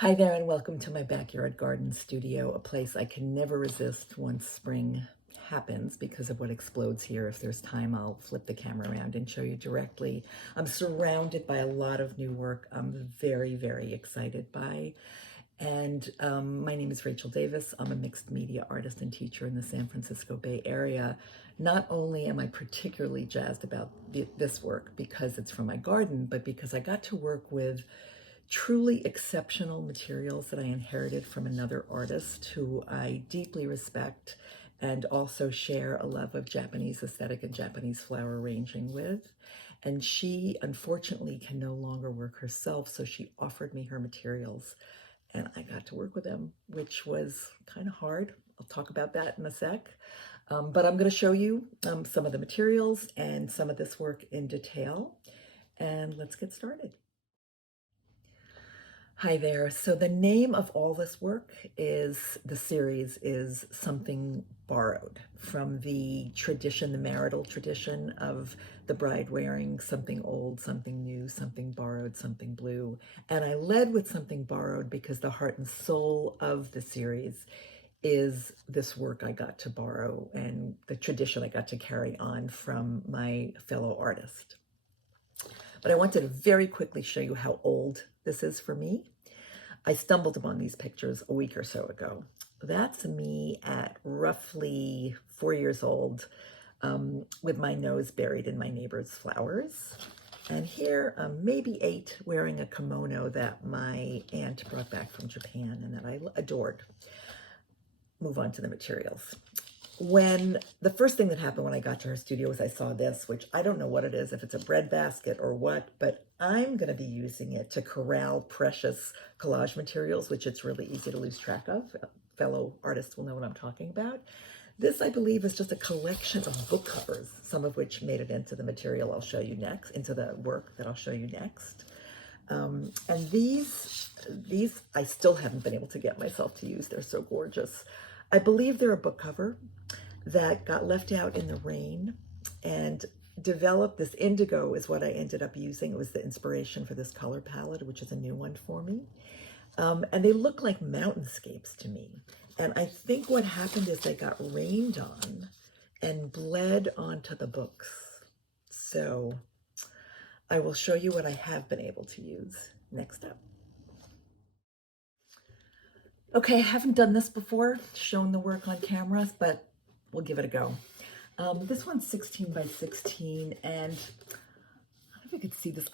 Hi there, and welcome to my backyard garden studio, a place I can never resist once spring happens because of what explodes here. If there's time, I'll flip the camera around and show you directly. I'm surrounded by a lot of new work I'm very, very excited by. And my name is Rachel Davis. I'm a mixed media artist and teacher in the San Francisco Bay Area. Not only am I particularly jazzed about this work because it's from my garden, but because I got to work with truly exceptional materials that I inherited from another artist who I deeply respect and also share a love of Japanese aesthetic and Japanese flower arranging with. And she unfortunately can no longer work herself, so she offered me her materials and I got to work with them, which was kind of hard. I'll talk about that in a sec. But I'm going to show you some of the materials and some of this work in detail. And let's get started. Hi there. So the name of all this work the series is Something Borrowed, from the tradition, the marital tradition of the bride wearing something old, something new, something borrowed, something blue. And I led with Something Borrowed because the heart and soul of the series is this work I got to borrow and the tradition I got to carry on from my fellow artist. But I wanted to very quickly show you how old this is for me. I stumbled upon these pictures a week or so ago. That's me at roughly 4 years old, with my nose buried in my neighbor's flowers. And here, maybe 8, wearing a kimono that my aunt brought back from Japan and that I adored. Move on to the materials. The first thing that happened when I got to her studio was I saw this, which I don't know what it is, if it's a bread basket or what, but I'm going to be using it to corral precious collage materials, which it's really easy to lose track of. Fellow artists will know what I'm talking about. This, I believe, is just a collection of book covers, some of which made it into the material I'll show you next, into the work that I'll show you next. And these I still haven't been able to get myself to use. They're so gorgeous. I believe they're a book cover that got left out in the rain and developed. This indigo is what I ended up using. It was the inspiration for this color palette, which is a new one for me. And they look like mountainscapes to me. And I think what happened is they got rained on and bled onto the books. So I will show you what I have been able to use next up. Okay, I haven't done this before, shown the work on camera, but we'll give it a go. This one's 16 by 16, and I don't know if you could see this.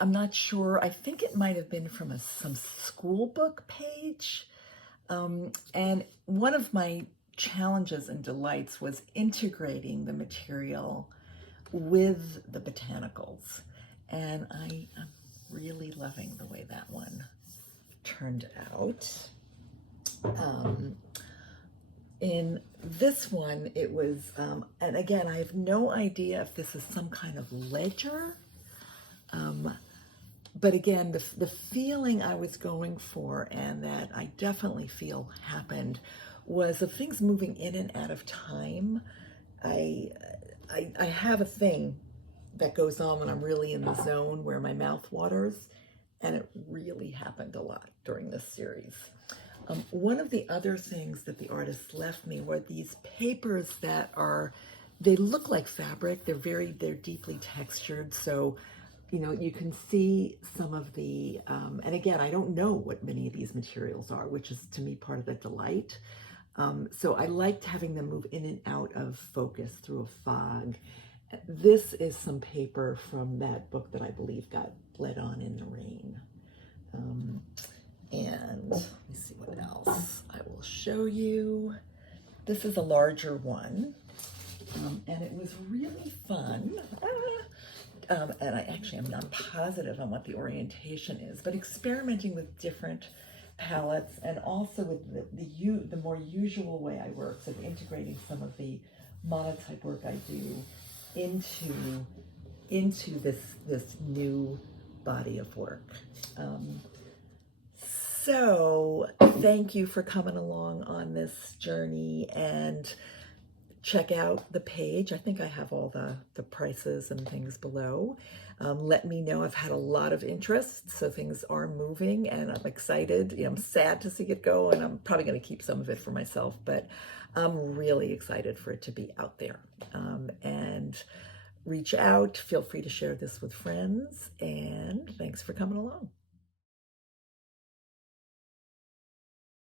I'm not sure, I think it might have been from some school book page. And one of my challenges and delights was integrating the material with the botanicals. And I am really loving the way that one turned out. In this one, it was, and again, I have no idea if this is some kind of ledger, but again, the feeling I was going for and that I definitely feel happened was of things moving in and out of time. I have a thing that goes on when I'm really in the zone where my mouth waters, and it really happened a lot during this series. One of the other things that the artist left me were these papers that they look like fabric. They're deeply textured. So, you can see some of the, and again, I don't know what many of these materials are, which is to me part of the delight. So I liked having them move in and out of focus through a fog. This is some paper from that book that I believe got bled on in the rain. And let me see what else I will show you. This is a larger one, and it was really fun. And I actually am not positive on what the orientation is, but experimenting with different palettes and also with the more usual way I work, so integrating some of the monotype work I do into this new body of work. So thank you for coming along on this journey, and check out the page. I think I have all the prices and things below. Let me know. I've had a lot of interest, so things are moving, and I'm excited. I'm sad to see it go, and I'm probably going to keep some of it for myself, but I'm really excited for it to be out there. And reach out. Feel free to share this with friends, and thanks for coming along.